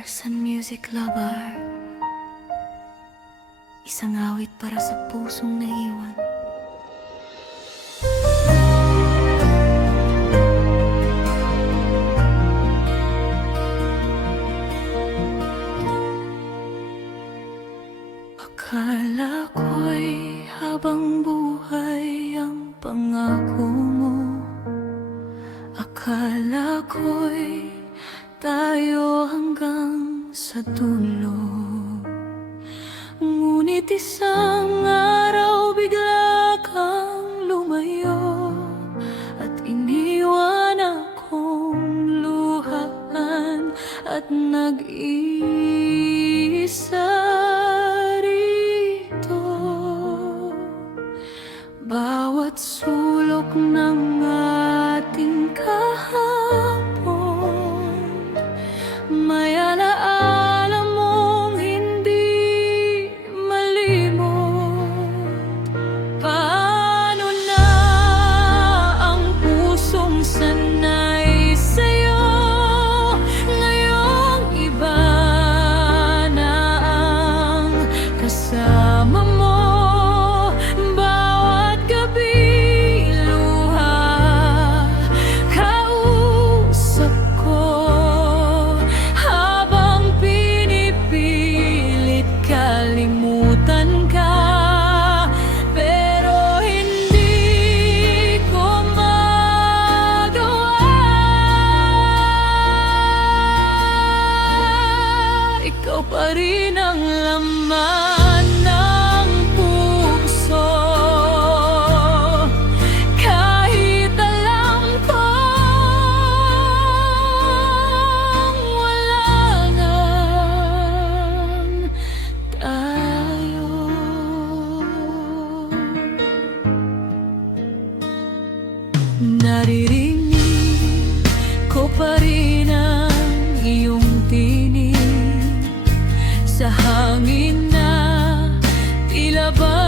Stars and Music Lover. Isang awit para sa pusong naiwan. Akala ko'y habang buhay ang pangako mo. Akala ko'y tayo hanggang sa dulo. Ngunit isang araw bigla kang lumayo at iniwan akong luhaan at nag-iisa rito. Bawat sulok ng ating kahapon may alaala mong hindi malimot. Paano na ang pusong sanay sa'yo? Ngayong iba na ang kasama mo. Bawat gabi luha kausap ko, habang pinipilit kalimutan ka. Pero hindi ko magawa. Ikaw pa rin ang laman ng puso, kahit alam kong wala nang tayo. Naririnig ko pa rin ang iyong tinig sa hangin na tila ba